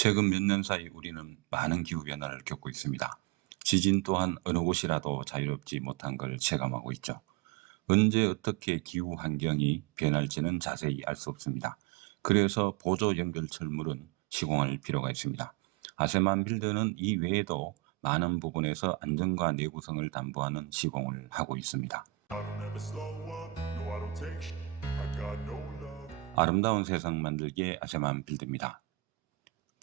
최근 몇 년 사이 우리는 많은 기후 변화를 겪고 있습니다. 지진 또한 어느 곳이라도 자유롭지 못한 걸 체감하고 있죠. 언제 어떻게 기후 환경이 변할지는 자세히 알 수 없습니다. 그래서 보조 연결 철물은 시공할 필요가 있습니다. 아세만 빌드는 이 외에도 많은 부분에서 안전과 내구성을 담보하는 시공을 하고 있습니다. 아름다운 세상 만들기의 아세만 빌드입니다.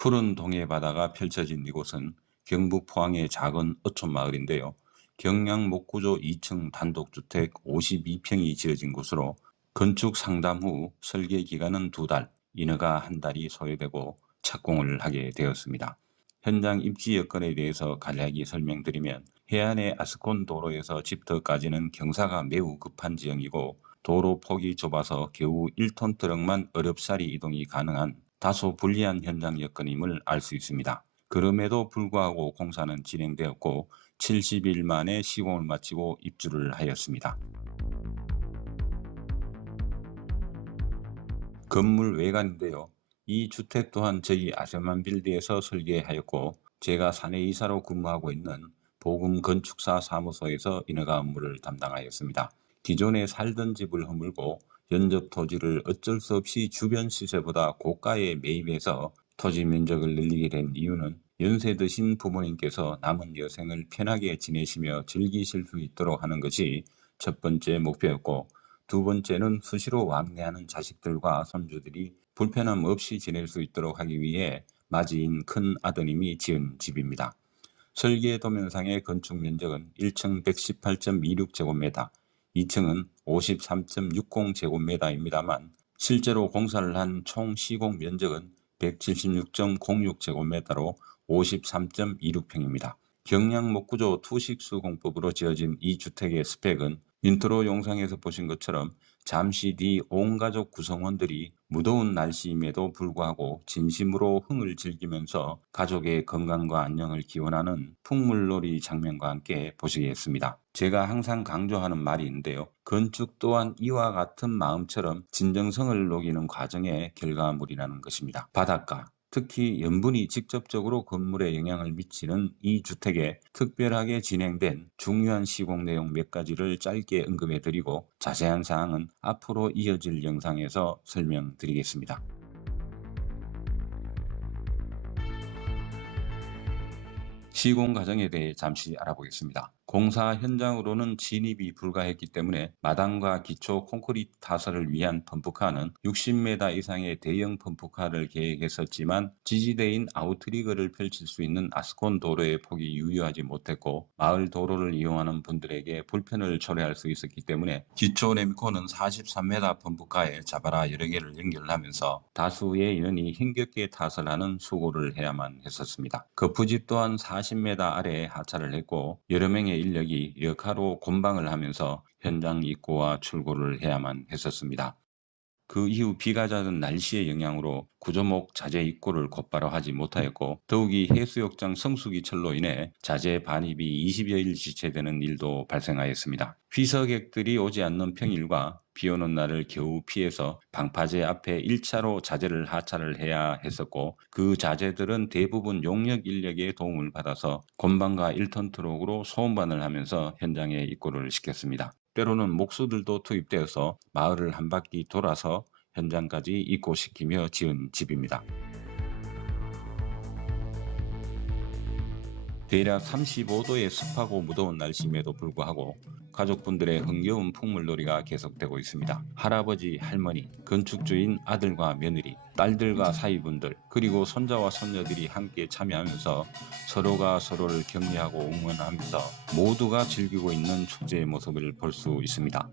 푸른 동해 바다가 펼쳐진 이곳은 경북 포항의 작은 어촌 마을인데요. 경량 목구조 2층 단독주택 52평이 지어진 곳으로 건축 상담 후 설계 기간은 두 달, 인허가 한 달이 소요되고 착공을 하게 되었습니다. 현장 입지 여건에 대해서 간략히 설명드리면 해안의 아스콘 도로에서 집터까지는 경사가 매우 급한 지형이고 도로 폭이 좁아서 겨우 1톤 트럭만 어렵사리 이동이 가능한 다소 불리한 현장 여건임을 알 수 있습니다. 그럼에도 불구하고 공사는 진행되었고 70일 만에 시공을 마치고 입주를 하였습니다. 건물 외관인데요. 이 주택 또한 저희 아세만 빌드에서 설계하였고 제가 사내 이사로 근무하고 있는 보금 건축사 사무소에서 인허가 업무를 담당하였습니다. 기존에 살던 집을 허물고 연접 토지를 어쩔 수 없이 주변 시세보다 고가에 매입해서 토지 면적을 늘리게 된 이유는 연세 드신 부모님께서 남은 여생을 편하게 지내시며 즐기실 수 있도록 하는 것이 첫 번째 목표였고 두 번째는 수시로 왕래하는 자식들과 손주들이 불편함 없이 지낼 수 있도록 하기 위해 맞이인 큰 아드님이 지은 집입니다. 설계 도면상의 건축 면적은 1층 118.26제곱미터, 2층은 53.60제곱미터입니다만 실제로 공사를 한 총 시공 면적은 176.06제곱미터로 53.26평입니다. 경량 목구조 투식수 공법으로 지어진 이 주택의 스펙은 인트로 영상에서 보신 것처럼 잠시 뒤 온 가족 구성원들이 무더운 날씨임에도 불구하고 진심으로 흥을 즐기면서 가족의 건강과 안녕을 기원하는 풍물놀이 장면과 함께 보시겠습니다. 제가 항상 강조하는 말이 있는데요. 건축 또한 이와 같은 마음처럼 진정성을 녹이는 과정의 결과물이라는 것입니다. 바닷가, 특히 염분이 직접적으로 건물에 영향을 미치는 이 주택에 특별하게 진행된 중요한 시공 내용 몇 가지를 짧게 언급해 드리고 자세한 사항은 앞으로 이어질 영상에서 설명드리겠습니다. 시공 과정에 대해 잠시 알아보겠습니다. 공사 현장으로는 진입이 불가했기 때문에 마당과 기초 콘크리트 타설을 위한 펌프카는 60m 이상의 대형 펌프카를 계획했었지만 지지대인 아우트리거를 펼칠 수 있는 아스콘 도로의 폭이 유효하지 못했고 마을 도로를 이용하는 분들에게 불편을 초래할 수 있었기 때문에 기초 레미코는 43m 펌프카에 자바라 여러 개를 연결하면서 다수의 인원이 힘겹게 타설하는 수고를 해야만 했었습니다. 거푸집 또한 40m 아래에 하차를 했고 여러 명의 인력이 역하로 곤방을 하면서 현장 입구와 출구를 해야만 했었습니다. 그 이후 비가 잦은 날씨의 영향으로 구조목 자재 입구를 곧바로 하지 못하였고 더욱이 해수욕장 성수기 철로 인해 자재 반입이 20여일 지체되는 일도 발생하였습니다. 휘서객들이 오지 않는 평일과 비 오는 날을 겨우 피해서 방파제 앞에 1차로 자재를 하차를 해야 했었고 그 자재들은 대부분 용역 인력의 도움을 받아서 곤방과 1톤 트럭으로 소음반을 하면서 현장에 입고를 시켰습니다. 때로는 목수들도 투입되어서 마을을 한 바퀴 돌아서 현장까지 입고시키며 지은 집입니다. 대략 35도의 습하고 무더운 날씨임에도 불구하고 가족분들의 흥겨운 풍물놀이가 계속되고 있습니다. 할아버지, 할머니, 건축주인 아들과 며느리, 딸들과 사위분들, 그리고 손자와 손녀들이 함께 참여하면서 서로가 서로를 격려하고 응원하면서 모두가 즐기고 있는 축제의 모습을 볼 수 있습니다.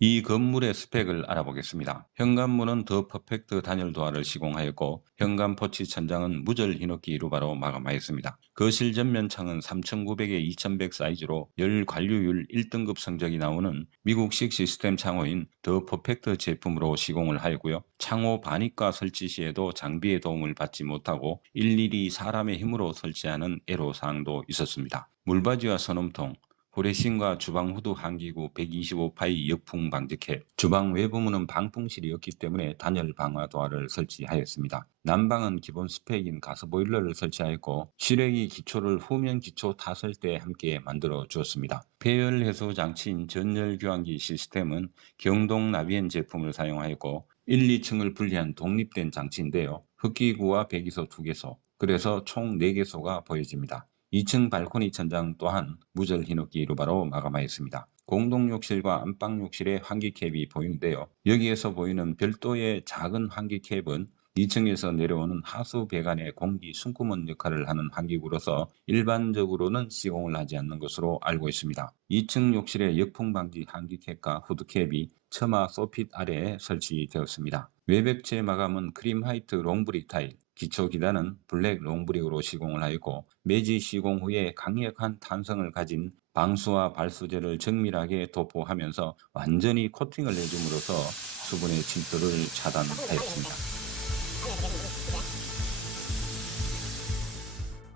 이 건물의 스펙을 알아보겠습니다. 현관문은 더 퍼펙트 단열 도화를 시공하였고 현관 포치 천장은 무절 히노키 루바로 마감하였습니다. 거실 전면 창은 3900에 2100 사이즈로 열 관리율 1등급 성적이 나오는 미국식 시스템 창호인 더 퍼펙트 제품으로 시공을 하였고요. 창호 반입과 설치 시에도 장비의 도움을 받지 못하고 일일이 사람의 힘으로 설치하는 애로사항도 있었습니다. 물바지와 선음통, 후레싱과 주방 후드 환기구 125파이 역풍 방지캡, 주방 외부문은 방풍실이었기 때문에 단열 방화 도화를 설치하였습니다. 난방은 기본 스펙인 가스보일러를 설치하였고 실외기 기초를 후면 기초 탔을 때 함께 만들어 주었습니다. 폐열 해소 장치인 전열 교환기 시스템은 경동 나비엔 제품을 사용하였고 1, 2층을 분리한 독립된 장치인데요. 흡기구와 배기소 2개소, 그래서 총 4개소가 보여집니다. 2층 발코니 천장 또한 무절 히노키 루바로 마감하였습니다. 공동 욕실과 안방 욕실의 환기캡이 보이는데요. 여기에서 보이는 별도의 작은 환기캡은 2층에서 내려오는 하수 배관의 공기 숨구멍 역할을 하는 환기구로서 일반적으로는 시공을 하지 않는 것으로 알고 있습니다. 2층 욕실의 역풍 방지 환기캡과 후드캡이 처마 소핏 아래에 설치되었습니다. 외벽체 마감은 크림 화이트 롱브릭 타일, 기초 기단은 블랙 롱브릭으로 시공을 하였고 매지 시공 후에 강력한 탄성을 가진 방수와 발수제를 정밀하게 도포하면서 완전히 코팅을 해줌으로써 수분의 침투를 차단하였습니다.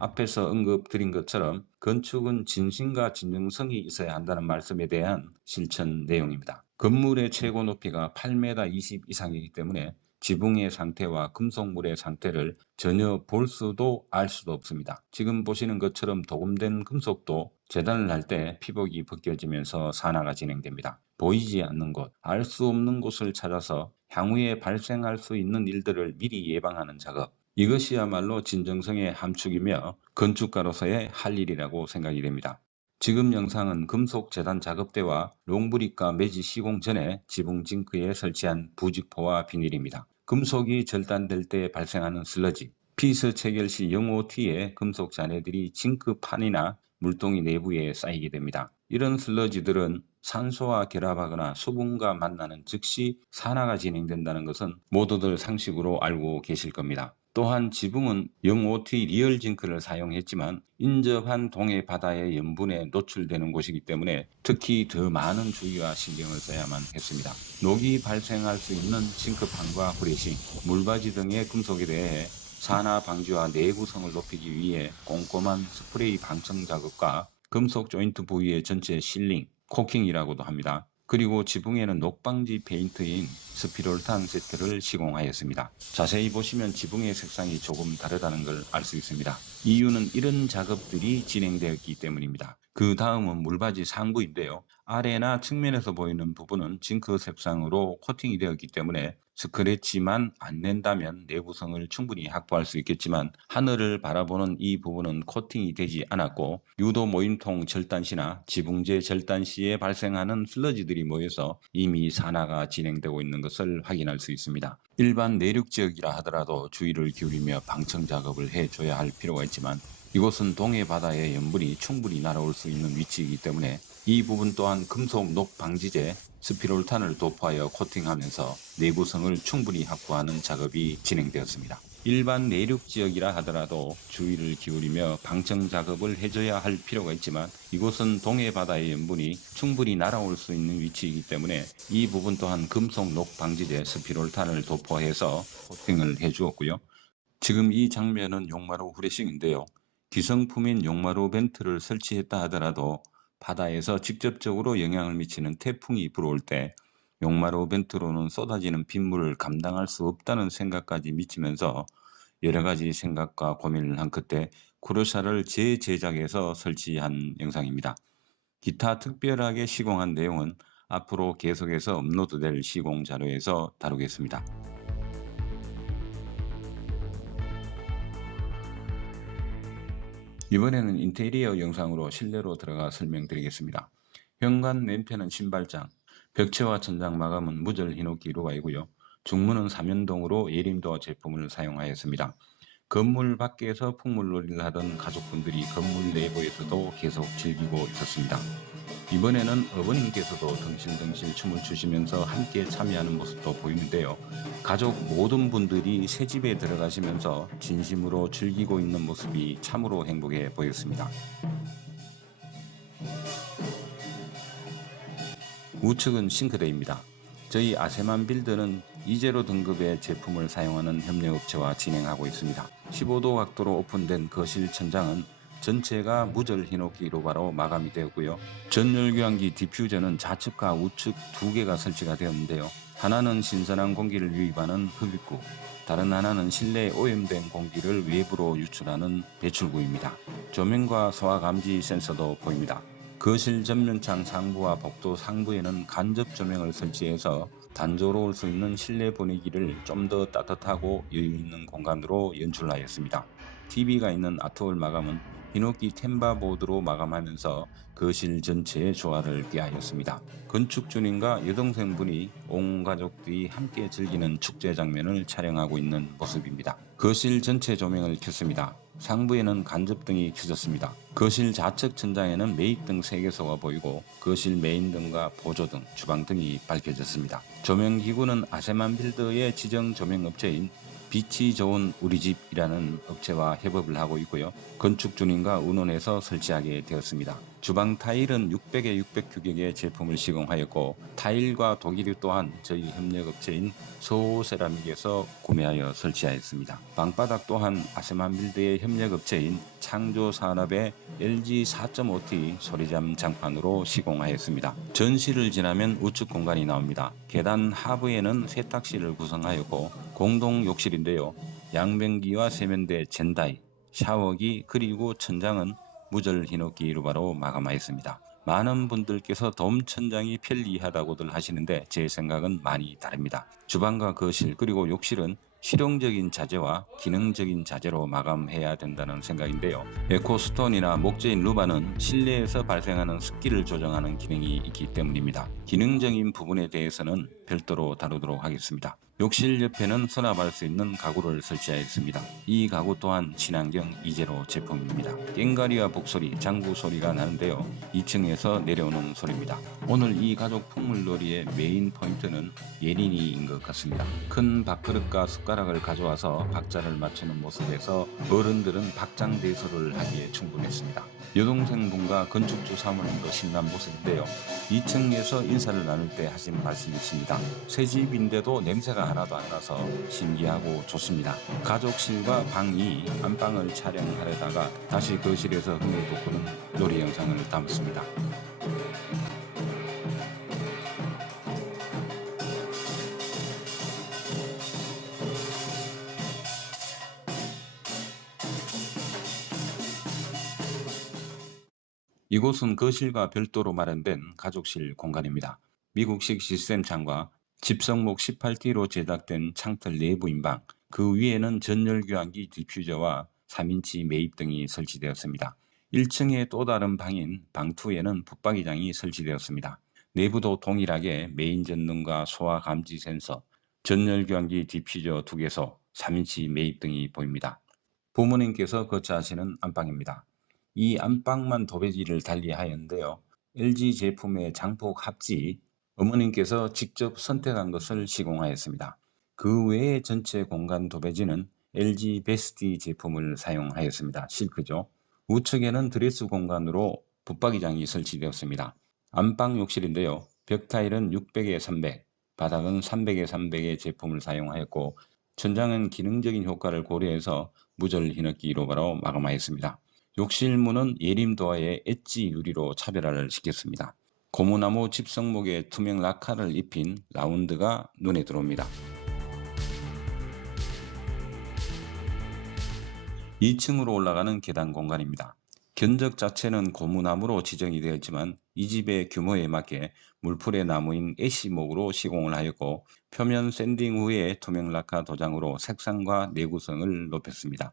앞에서 언급드린 것처럼 건축은 진심과 진정성이 있어야 한다는 말씀에 대한 실천 내용입니다. 건물의 최고 높이가 8m 20 이상이기 때문에 지붕의 상태와 금속물의 상태를 전혀 볼 수도 알 수도 없습니다. 지금 보시는 것처럼 도금된 금속도 재단을 할 때 피복이 벗겨지면서 산화가 진행됩니다. 보이지 않는 곳, 알 수 없는 곳을 찾아서 향후에 발생할 수 있는 일들을 미리 예방하는 작업. 이것이야말로 진정성의 함축이며 건축가로서의 할 일이라고 생각이 됩니다. 지금 영상은 금속 재단 작업대와 롱브릭과 매지 시공 전에 지붕 징크에 설치한 부직포와 비닐입니다. 금속이 절단될 때 발생하는 슬러지, 피스 체결 시 0.5T의 금속 잔해들이 징크판이나 물동이 내부에 쌓이게 됩니다. 이런 슬러지들은 산소와 결합하거나 수분과 만나는 즉시 산화가 진행된다는 것은 모두들 상식으로 알고 계실 겁니다. 또한 지붕은 0.5T 리얼 징크를 사용했지만 인접한 동해 바다의 염분에 노출되는 곳이기 때문에 특히 더 많은 주의와 신경을 써야만 했습니다. 녹이 발생할 수 있는 징크판과 후레싱, 물바지 등의 금속에 대해 산화 방지와 내구성을 높이기 위해 꼼꼼한 스프레이 방청 작업과 금속 조인트 부위의 전체 실링, 코킹이라고도 합니다. 그리고 지붕에는 녹방지 페인트인 스피롤탄 세트를 시공하였습니다. 자세히 보시면 지붕의 색상이 조금 다르다는 걸 알 수 있습니다. 이유는 이런 작업들이 진행되었기 때문입니다. 그 다음은 물바지 상부인데요. 아래나 측면에서 보이는 부분은 징크 색상으로 코팅이 되었기 때문에 스크래치만 안 낸다면 내구성을 충분히 확보할 수 있겠지만 하늘을 바라보는 이 부분은 코팅이 되지 않았고 유도 모임통 절단 시나 지붕재 절단 시에 발생하는 슬러지들이 모여서 이미 산화가 진행되고 있는 것을 확인할 수 있습니다. 일반 내륙 지역이라 하더라도 주의를 기울이며 방청 작업을 해줘야 할 필요가 있지만 이곳은 동해 바다의 염분이 충분히 날아올 수 있는 위치이기 때문에 이 부분 또한 금속 녹 방지제 스피롤탄을 도포하여 코팅하면서 내구성을 충분히 확보하는 작업이 진행되었습니다. 일반 내륙 지역이라 하더라도 주의를 기울이며 방청 작업을 해줘야 할 필요가 있지만 이곳은 동해 바다의 염분이 충분히 날아올 수 있는 위치이기 때문에 이 부분 또한 금속 녹 방지제 스피롤탄을 도포해서 코팅을 해주었고요. 지금 이 장면은 용마루 후레싱인데요. 기성품인 용마루 벤트를 설치했다 하더라도 바다에서 직접적으로 영향을 미치는 태풍이 불어올 때 용마루 벤트로는 쏟아지는 빗물을 감당할 수 없다는 생각까지 미치면서 여러 가지 생각과 고민을 한 끝에 쿠르샤를 재제작해서 설치한 영상입니다. 기타 특별하게 시공한 내용은 앞으로 계속해서 업로드될 시공 자료에서 다루겠습니다. 이번에는 인테리어 영상으로 실내로 들어가 설명드리겠습니다. 현관 맨편은 신발장, 벽체와 천장 마감은 무절 히노키 루바이고요. 중문은 삼연동으로 예림도어 제품을 사용하였습니다. 건물 밖에서 풍물놀이를 하던 가족분들이 건물 내부에서도 계속 즐기고 있었습니다. 이번에는 어머님께서도 덩실덩실 춤을 추시면서 함께 참여하는 모습도 보이는데요. 가족 모든 분들이 새 집에 들어가시면서 진심으로 즐기고 있는 모습이 참으로 행복해 보였습니다. 우측은 싱크대입니다. 저희 아세만 빌드는 이제로 등급의 제품을 사용하는 협력업체와 진행하고 있습니다. 15도 각도로 오픈된 거실 천장은 전체가 무절 히노키 로바로 마감이 되었고요. 전열교환기 디퓨저는 좌측과 우측 두 개가 설치가 되었는데요. 하나는 신선한 공기를 유입하는 흡입구, 다른 하나는 실내에 오염된 공기를 외부로 유출하는 배출구입니다. 조명과 소화 감지 센서도 보입니다. 거실 전면창 상부와 복도 상부에는 간접 조명을 설치해서 단조로울 수 있는 실내 분위기를 좀 더 따뜻하고 여유 있는 공간으로 연출하였습니다. TV가 있는 아트홀 마감은 히노키 템바 보드로 마감하면서 거실 전체에 조화를 꾀하였습니다. 건축주님과 여동생분이 온 가족들이 함께 즐기는 축제 장면을 촬영하고 있는 모습입니다. 거실 전체 조명을 켰습니다. 상부에는 간접 등이 켜졌습니다. 거실 좌측 천장에는 매입 등 3개소가 보이고 거실 메인 등과 보조 등, 주방 등이 밝혀졌습니다. 조명기구는 아세만 빌드의 지정 조명업체인 빛이 좋은 우리 집이라는 업체와 협업을 하고 있고요. 건축 주님과 의논해서 설치하게 되었습니다. 주방 타일은 600에 600 규격의 제품을 시공하였고 타일과 도기류 또한 저희 협력업체인 소세라믹에서 구매하여 설치하였습니다. 방바닥 또한 아세만 빌드의 협력업체인 창조산업의 LG 4.5T 소리잠 장판으로 시공하였습니다. 전시를 지나면 우측 공간이 나옵니다. 계단 하부에는 세탁실을 구성하였고 공동 욕실인데요. 양변기와 세면대 젠다이, 샤워기 그리고 천장은 무절 히노키 루바로 마감하였습니다. 많은 분들께서 돔 천장이 편리하다고들 하시는데 제 생각은 많이 다릅니다. 주방과 거실 그리고 욕실은 실용적인 자재와 기능적인 자재로 마감해야 된다는 생각인데요. 에코스톤이나 목재인 루바는 실내에서 발생하는 습기를 조정하는 기능이 있기 때문입니다. 기능적인 부분에 대해서는 별도로 다루도록 하겠습니다. 욕실 옆에는 수납할 수 있는 가구를 설치하였습니다. 이 가구 또한 친환경 이제로 제품입니다. 깽가리와 북소리, 장구 소리가 나는데요. 2층에서 내려오는 소리입니다. 오늘 이 가족 풍물놀이의 메인 포인트는 예린이인 것 같습니다. 큰 밥그릇과 숟가락을 가져와서 박자를 맞추는 모습에서 어른들은 박장대소를 하기에 충분했습니다. 여동생분과 건축주 사모님도 신난 모습인데요. 2층에서 인사를 나눌 때 하신 말씀이 있습니다. 새 집인데도 냄새가 하나도 안 나서 신기하고 좋습니다. 가족실과 방이 안방을 촬영하려다가 다시 거실에서 흥을 돋구는 놀이 영상을 담았습니다. 이곳은 거실과 별도로 마련된 가족실 공간입니다. 미국식 시스템 창과 집성목 18T로 제작된 창틀 내부 인 방, 그 위에는 전열 교환기 디퓨저와 3인치 매입 등이 설치되었습니다. 1층의 또 다른 방인 방 2에는 붙박이장이 설치되었습니다. 내부도 동일하게 메인 전등과 소화 감지 센서, 전열 교환기 디퓨저 2개소, 3인치 매입 등이 보입니다. 부모님께서 거처하시는 안방입니다. 이 안방만 도배지를 달리하였는데요. LG 제품의 장폭 합지, 어머님께서 직접 선택한 것을 시공하였습니다. 그 외의 전체 공간 도배지는 LG 베스티 제품을 사용하였습니다. 실크죠. 우측에는 드레스 공간으로 붙박이장이 설치되었습니다. 안방 욕실인데요. 벽 타일은 600에 300, 바닥은 300에 300의 제품을 사용하였고 천장은 기능적인 효과를 고려해서 무절 히너기 로 바로 마감하였습니다. 욕실 문은 예림 도화의 엣지 유리로 차별화를 시켰습니다. 고무나무 집성목에 투명 라카를 입힌 라운드가 눈에 들어옵니다. 2층으로 올라가는 계단 공간입니다. 견적 자체는 고무나무로 지정이 되었지만 이 집의 규모에 맞게 물풀의 나무인 애쉬목으로 시공을 하였고 표면 샌딩 후에 투명 라카 도장으로 색상과 내구성을 높였습니다.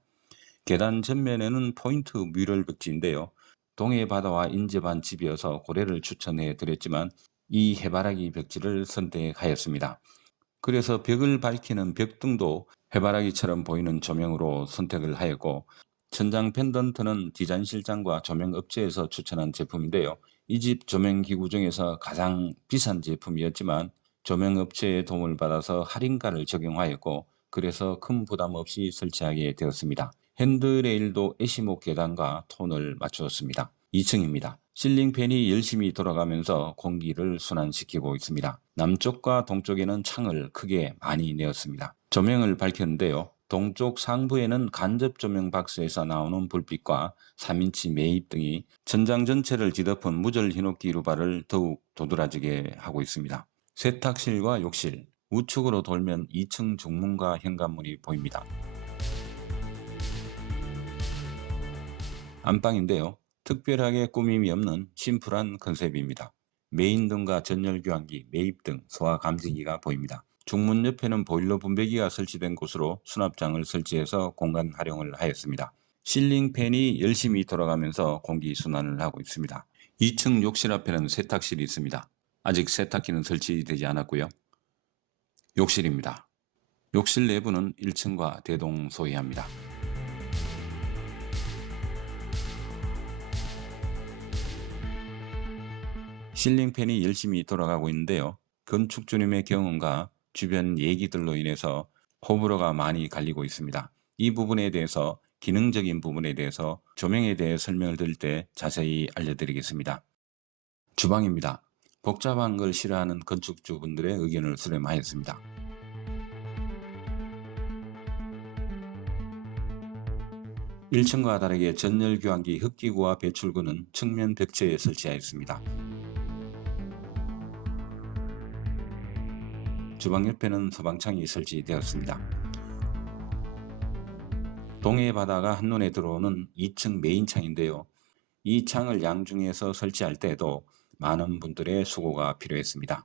계단 전면에는 포인트 뮤럴 벽지인데요. 동해 바다와 인접한 집이어서 고래를 추천해 드렸지만 이 해바라기 벽지를 선택하였습니다. 그래서 벽을 밝히는 벽등도 해바라기처럼 보이는 조명으로 선택을 하였고 천장 펜던트는 디자인 실장과 조명 업체에서 추천한 제품인데요. 이 집 조명 기구 중에서 가장 비싼 제품이었지만 조명 업체의 도움을 받아서 할인가를 적용하였고 그래서 큰 부담 없이 설치하게 되었습니다. 핸드레일도 애시목 계단과 톤을 맞추었습니다. 2층입니다. 실링팬이 열심히 돌아가면서 공기를 순환시키고 있습니다. 남쪽과 동쪽에는 창을 크게 많이 내었습니다. 조명을 밝혔는데요. 동쪽 상부에는 간접 조명 박스에서 나오는 불빛과 3인치 매입 등이 천장 전체를 뒤덮은 무절 히노키 루바를 더욱 도드라지게 하고 있습니다. 세탁실과 욕실, 우측으로 돌면 2층 중문과 현관문이 보입니다. 안방인데요. 특별하게 꾸밈이 없는 심플한 컨셉입니다. 메인 등과 전열 교환기, 매입 등 소화 감지기가 보입니다. 중문 옆에는 보일러 분배기가 설치된 곳으로 수납장을 설치해서 공간 활용을 하였습니다. 실링 팬이 열심히 돌아가면서 공기 순환을 하고 있습니다. 2층 욕실 앞에는 세탁실이 있습니다. 아직 세탁기는 설치되지 않았고요. 욕실입니다. 욕실 내부는 1층과 대동소이합니다. 실링팬이 열심히 돌아가고 있는데요. 건축주님의 경험과 주변 얘기들로 인해서 호불호가 많이 갈리고 있습니다. 이 부분에 대해서 기능적인 부분에 대해서 조명에 대해 설명을 드릴 때 자세히 알려드리겠습니다. 주방입니다. 복잡한 걸 싫어하는 건축주분들의 의견을 수렴하였습니다. 일층과 다르게 전열 교환기 흡기구와 배출구는 측면 벽체에 설치하였습니다. 주방 옆에는 소방창이 설치되었습니다. 동해 바다가 한눈에 들어오는 2층 메인 창인데요. 이 창을 양중에서 설치할 때에도 많은 분들의 수고가 필요했습니다.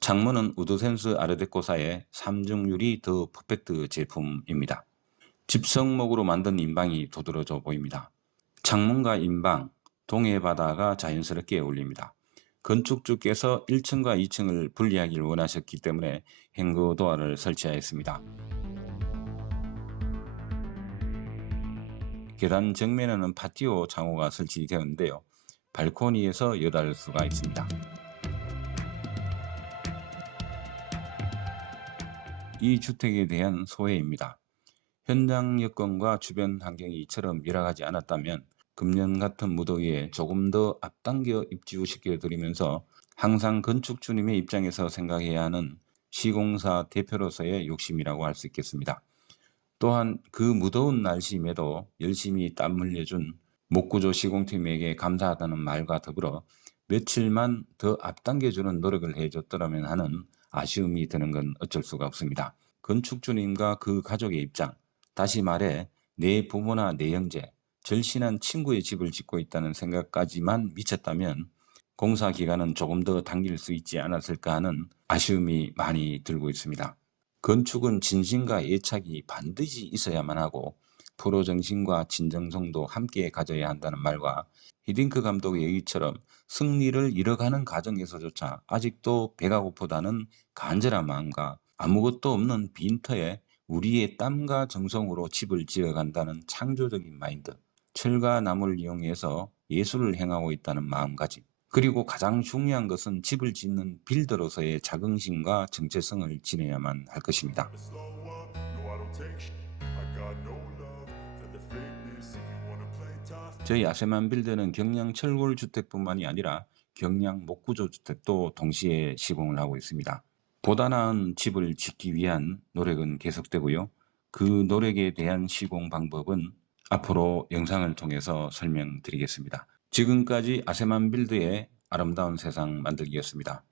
창문은 우드센스 아르데코사의 3중 유리 더 퍼펙트 제품입니다. 집성목으로 만든 인방이 도드러져 보입니다. 창문과 인방, 동해 바다가 자연스럽게 어울립니다. 건축주께서 1층과 2층을 분리하기를 원하셨기 때문에 행거 도어를 설치하였습니다. 계단 정면에는 파티오 창호가 설치되었는데요. 발코니에서 여달 수가 있습니다. 이 주택에 대한 소회입니다. 현장 여건과 주변 환경이 이처럼 열악하지 않았다면 금년 같은 무더위에 조금 더 앞당겨 입주시켜 드리면서 항상 건축주님의 입장에서 생각해야 하는 시공사 대표로서의 욕심이라고 할 수 있겠습니다. 또한 그 무더운 날씨임에도 열심히 땀 흘려준 목구조 시공팀에게 감사하다는 말과 더불어 며칠만 더 앞당겨주는 노력을 해줬더라면 하는 아쉬움이 드는 건 어쩔 수가 없습니다. 건축주님과 그 가족의 입장, 다시 말해 내 부모나 내 형제, 절신한 친구의 집을 짓고 있다는 생각까지만 미쳤다면 공사 기간은 조금 더 당길 수 있지 않았을까 하는 아쉬움이 많이 들고 있습니다. 건축은 진심과 애착이 반드시 있어야만 하고 프로 정신과 진정성도 함께 가져야 한다는 말과 히딩크 감독의 얘기처럼 승리를 이뤄가는 과정에서조차 아직도 배가 고프다는 간절한 마음과 아무것도 없는 빈터에 우리의 땀과 정성으로 집을 지어간다는 창조적인 마인드, 철과 나무를 이용해서 예술을 행하고 있다는 마음가짐, 그리고 가장 중요한 것은 집을 짓는 빌더로서의 자긍심과 정체성을 지녀야만 할 것입니다. 저희 아세만 빌드는 경량 철골 주택뿐만이 아니라 경량 목구조 주택도 동시에 시공을 하고 있습니다. 보다 나은 집을 짓기 위한 노력은 계속되고요. 그 노력에 대한 시공 방법은 앞으로 영상을 통해서 설명드리겠습니다. 지금까지 아세만 빌드의 아름다운 세상 만들기였습니다.